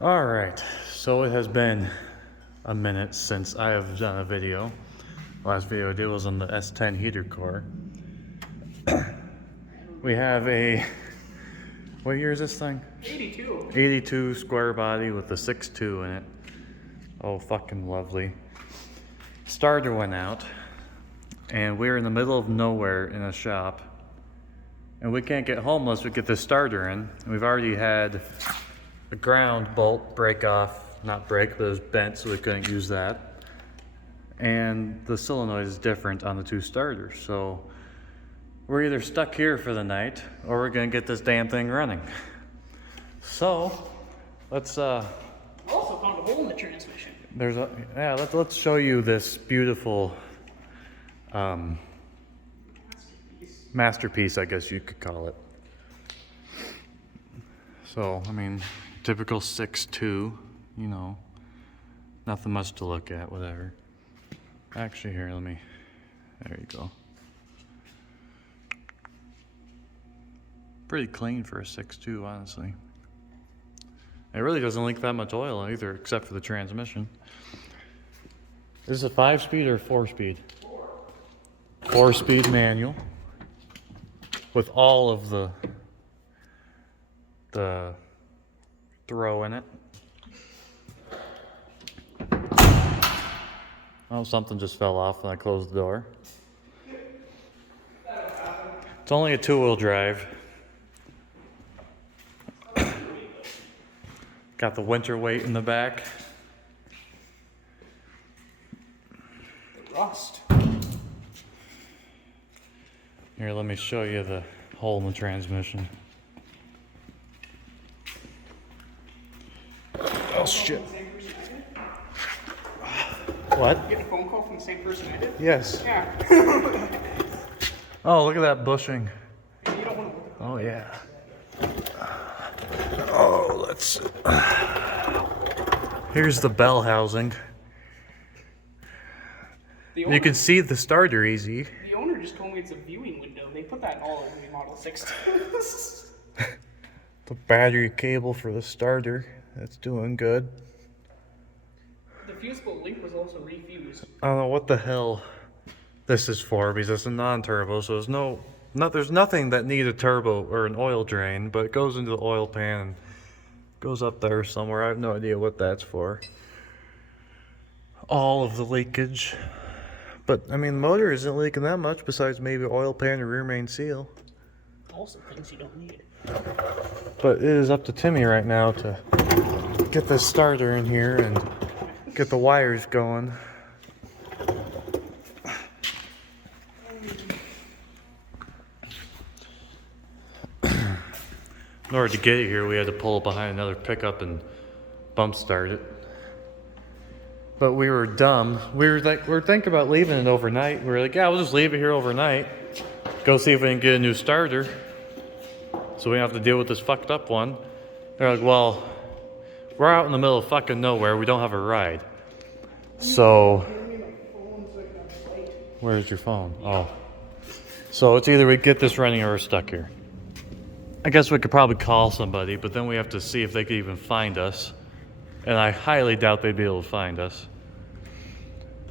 Alright, so it has been a minute since I have done a video. Last video I did was on the S10 heater core. We have a, what year is this thing? 82. 82 square body with a 6.2 in it. Oh, fucking lovely. Starter went out, and we're in the middle of nowhere in a shop. And we can't get home unless we get this starter in. And we've already had a ground bolt break off, not break, but it was bent, so we couldn't use that. And the solenoid is different on the two starters, so we're either stuck here for the night or we're gonna get this damn thing running. So let's Also found a hole in the transmission. let's show you this beautiful masterpiece, I guess you could call it. So I mean, typical 6.2, you know, nothing much to look at, whatever. Actually, here, there you go. Pretty clean for a 6.2, honestly. It really doesn't leak that much oil either, except for the transmission. Is it a 5-speed or 4-speed? 4-speed manual with all of the throw in it. Oh, something just fell off when I closed the door. It's only a 2-wheel drive. Got the winter weight in the back. The rust. Here, let me show you the hole in the transmission. Oh shit. What? You get a phone call from the same person I did? Yes. Yeah. Oh, look at that bushing. You don't want to look at Oh yeah. Oh, let's. Here's the bell housing. the You can see the starter easy. The owner just told me it's a viewing window. They put that in all of the Model 6. The battery cable for the starter. That's doing good. The fusible link was also refused. I don't know what the hell this is for, because it's a non-turbo, so there's nothing that needs a turbo or an oil drain, but it goes into the oil pan and goes up there somewhere. I have no idea what that's for. All of the leakage. But, I mean, the motor isn't leaking that much besides maybe oil pan or rear main seal. Also things you don't need. But it is up to Timmy right now to get this starter in here and get the wires going. In order to get it here, we had to pull behind another pickup and bump start it. But we were dumb. We were thinking about leaving it overnight. We were like, yeah, we'll just leave it here overnight. Go see if we can get a new starter, so we don't have to deal with this fucked up one. They're like, well, we're out in the middle of fucking nowhere. We don't have a ride. So, where's your phone? Oh. So it's either we get this running or we're stuck here. I guess we could probably call somebody, but then we have to see if they could even find us. And I highly doubt they'd be able to find us,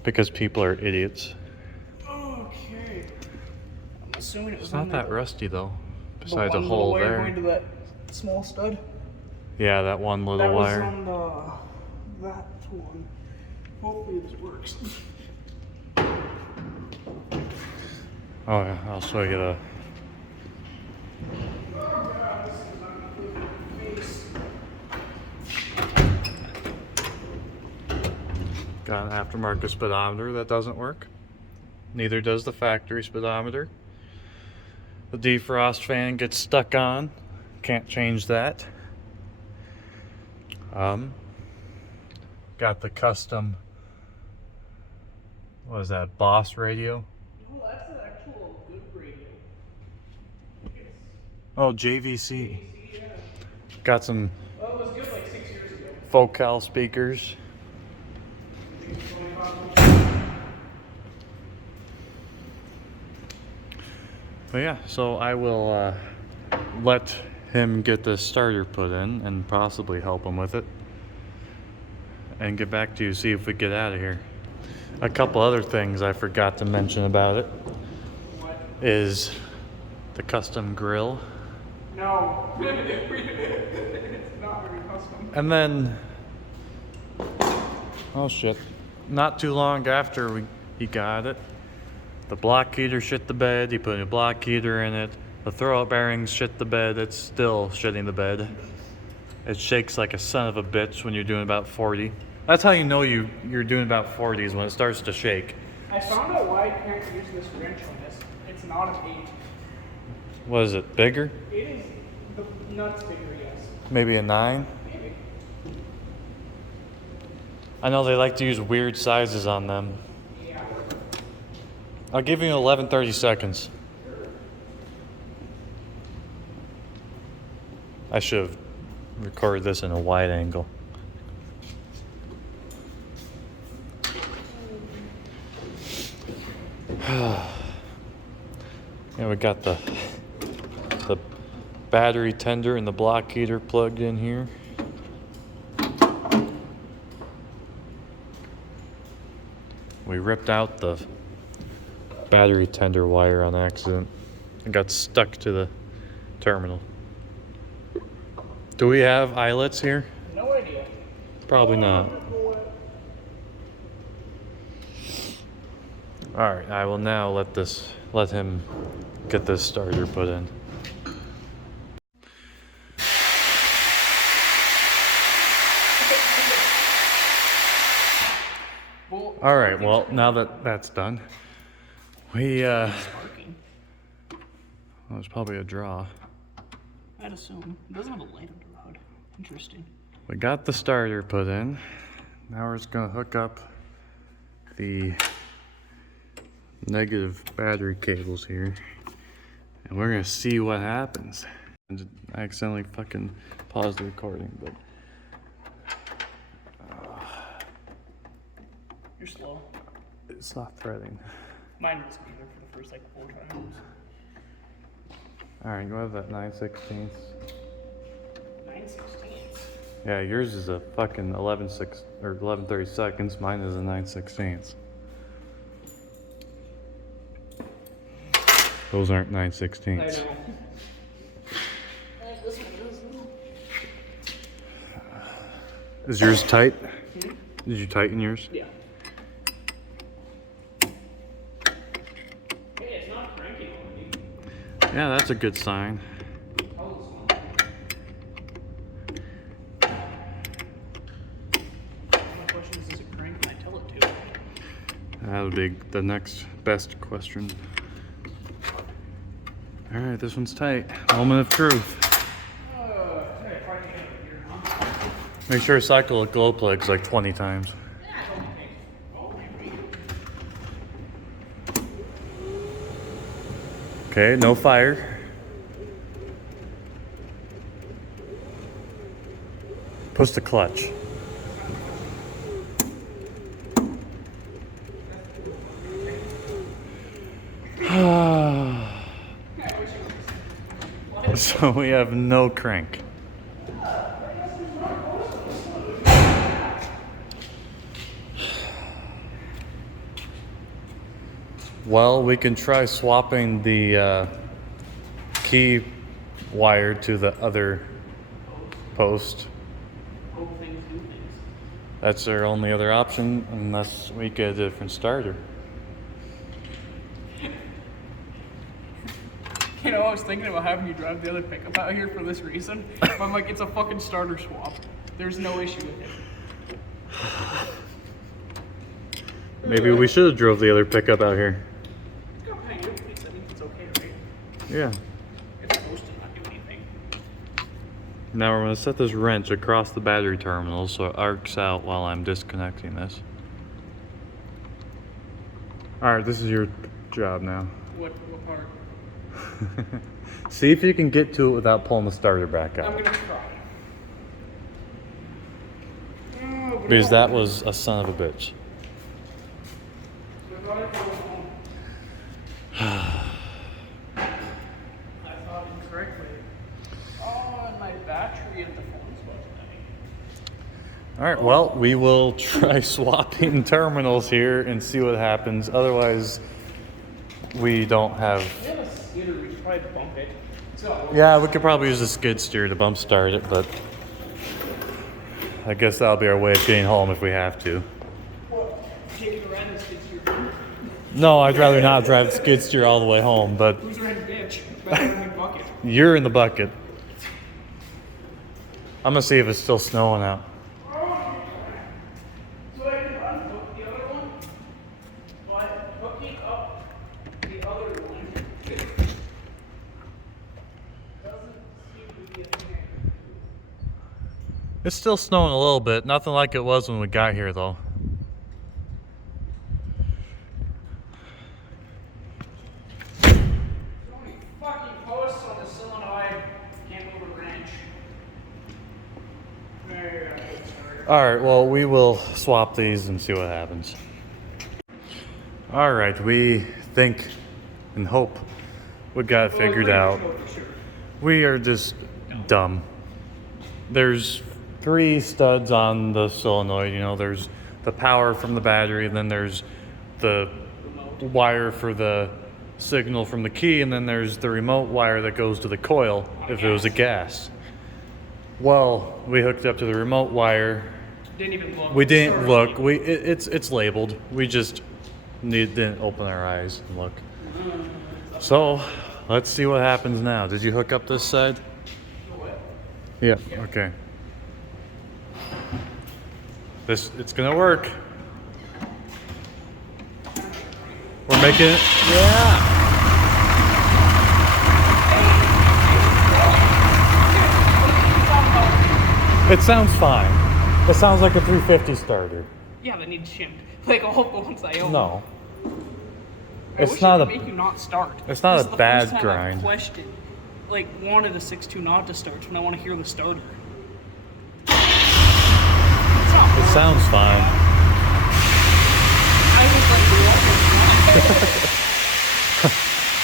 because people are idiots. Okay. I'm assuming it was It's not that rusty though, besides a the hole wire there. going to that small stud. Yeah, that one little That wire. was on that one. Hopefully this works. Oh yeah, I'll show you the. Got an aftermarket speedometer that doesn't work. Neither does the factory speedometer. The defrost fan gets stuck on. Can't change that. Got the custom, what is that, Boss radio? No, that's an actual good radio. Oh, JVC. Got some Well, it was good like 6 years ago. Focal speakers. But yeah, so I will let him get the starter put in and possibly help him with it. and get back to you, see if we get out of here. A couple other things I forgot to mention about it What? is the custom grill. No. It's not very custom. And then, oh shit, not too long after he got it, the block heater shit the bed, he put a new block heater in it, the throwout bearings shit the bed, it's still shitting the bed. It shakes like a son of a bitch when you're doing about 40. That's how you know you're doing about 40 is when it starts to shake. I found out why I can't use this wrench on this. It's not an 8. What is it, bigger? It is the nuts bigger, yes. Maybe a 9? Maybe. I know they like to use weird sizes on them. Yeah. I'll give you 30 seconds. I should have recorded this in a wide angle. Yeah, we got the battery tender and the block heater plugged in here. We ripped out the battery tender wire on accident. It got stuck to the terminal. Do we have eyelets here? No idea. Probably not. All right, I will now let him get this starter put in. All right, well, now that that's done, Sparking. well, it's probably a draw. I'd assume. It doesn't have a light under the hood. Interesting. We got the starter put in. Now we're just gonna hook up the negative battery cables here, and we're gonna see what happens. And I accidentally fucking paused the recording, but You're slow. it's not threading. Mine was either for the first like 4 times. All right, go have that 9/16. 9/16. Yeah, yours is a fucking 11/6 or 11/32. Mine is a 9/16. Those aren't 9/16. I know. This one is. Is yours tight? Did you tighten yours? Yeah. Hey, it's not cranking on me. Yeah, that's a good sign. Oh, it's not. My question is it crank when I tell it to? That would be the next best question. All right, this one's tight. Moment of truth. Make sure to cycle the glow plugs like 20 times. Okay, no fire. Push the clutch. So we have no crank. Well, we can try swapping the key wire to the other post. Hope things do things. That's our only other option unless we get a different starter. You know, I was thinking about having you drive the other pickup out here for this reason. But I'm like, it's a fucking starter swap. There's no issue with it. Maybe we should have drove the other pickup out here. It's got kind of earpiece. I think it's okay, right? Yeah. It's supposed to not do anything. Now we're going to set this wrench across the battery terminal so it arcs out while I'm disconnecting this. Alright, this is your job now. What part? See if you can get to it without pulling the starter back I'm out. gonna try. Because that was a son of a bitch. I thought incorrectly. Oh, and my battery at the phone's wasn't All right, well, we will try swapping terminals here and see what happens. Otherwise, we don't have... We have a skidder, we should probably bump it. Yeah, we could probably use a skid steer to bump start it, but I guess that'll be our way of getting home if we have to. Taking a ride in the skid steer. No, I'd rather not drive the skid steer all the way home, but Who's riding bitch? Better than the bucket. you're in the bucket. I'm gonna see if it's still snowing out. So I can unhook the other one, but hooking up the other one doesn't seem to be a thing. It's still snowing a little bit. Nothing like it was when we got here, though. So many fucking posts on the solenoid. Can't move a wrench. There you go. All right, well, we will swap these and see what happens. All right, we think and hope we got it figured out. We are just dumb. There's 3 studs on the solenoid. You know, there's the power from the battery, and then there's the wire for the signal from the key, and then there's the remote wire that goes to the coil if it was a gas. Well, we hooked up to the remote wire. Didn't even look. We didn't look. It's labeled. We just didn't open our eyes and look. So let's see what happens now. Did you hook up this side? What? Yeah. Okay. It's gonna work. We're making it. Yeah. It sounds fine. It sounds like a 350 starter. Yeah, that needs shimmed. Like all the ones I own. No. I It's wish not it a. would make you not start. It's not This a is the bad first time grind. I've questioned, like wanted a 6.2 not to start, and I want to hear the starter. It sounds fine. I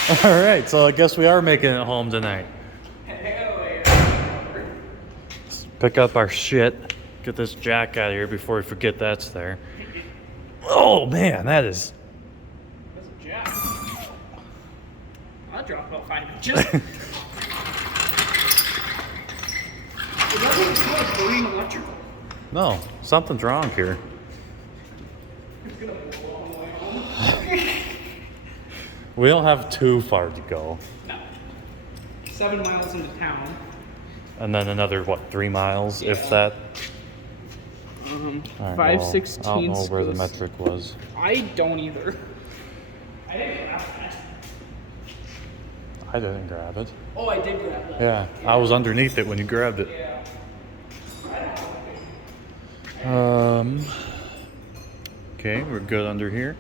was like, All right, so I guess we are making it home tonight. hell yeah. Pick up our shit. Get this jack out of here before we forget that's there. Oh man, that is. That's a jack. I'll drop about 5 inches. It doesn't smell like burning electrical. No, something's wrong here. It's gonna blow on the way home. We don't have too far to go. No. 7 miles into town. And then another, what, 3 miles, if that? All right, 5/16 I don't know where the goes- metric was. I don't either. I didn't grab that. I didn't grab it. Oh, I did grab that. Yeah, I was underneath it when you grabbed it. Yeah. Okay, we're good under here.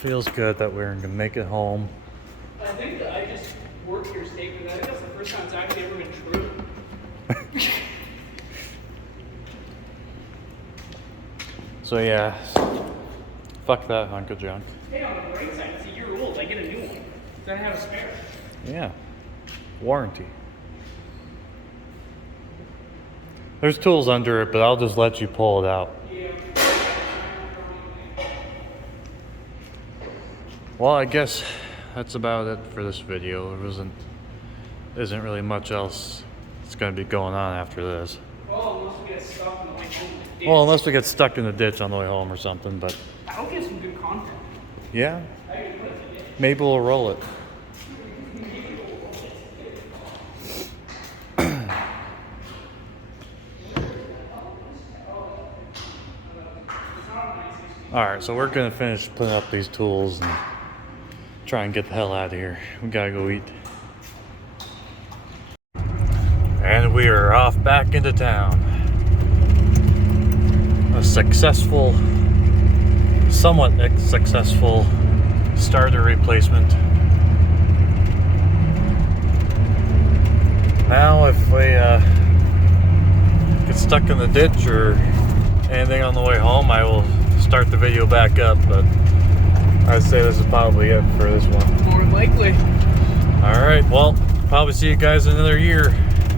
Feels good that we're gonna make it home. I think that I just worked your statement. I think that's the first time it's actually ever been true. So yeah, fuck that hunk of junk. Hey, on the bright side, it's a year old. I get a new one. Then I have a spare. Yeah, warranty. There's tools under it, but I'll just let you pull it out. Yeah. Well, I guess that's about it for this video. There isn't really much else that's going to be going on after this. Well, unless we get stuck in the way home. Well, unless we get stuck in the ditch on the way home or something, but That'll get some good content. yeah, maybe we'll roll it. Alright, so we're gonna finish putting up these tools and try and get the hell out of here. We gotta go eat. And we are off back into town. A successful, somewhat successful starter replacement. Now if we get stuck in the ditch or anything on the way home, I will start the video back up, but I'd say this is probably it for this one. More likely. Alright, well, Probably see you guys in another year.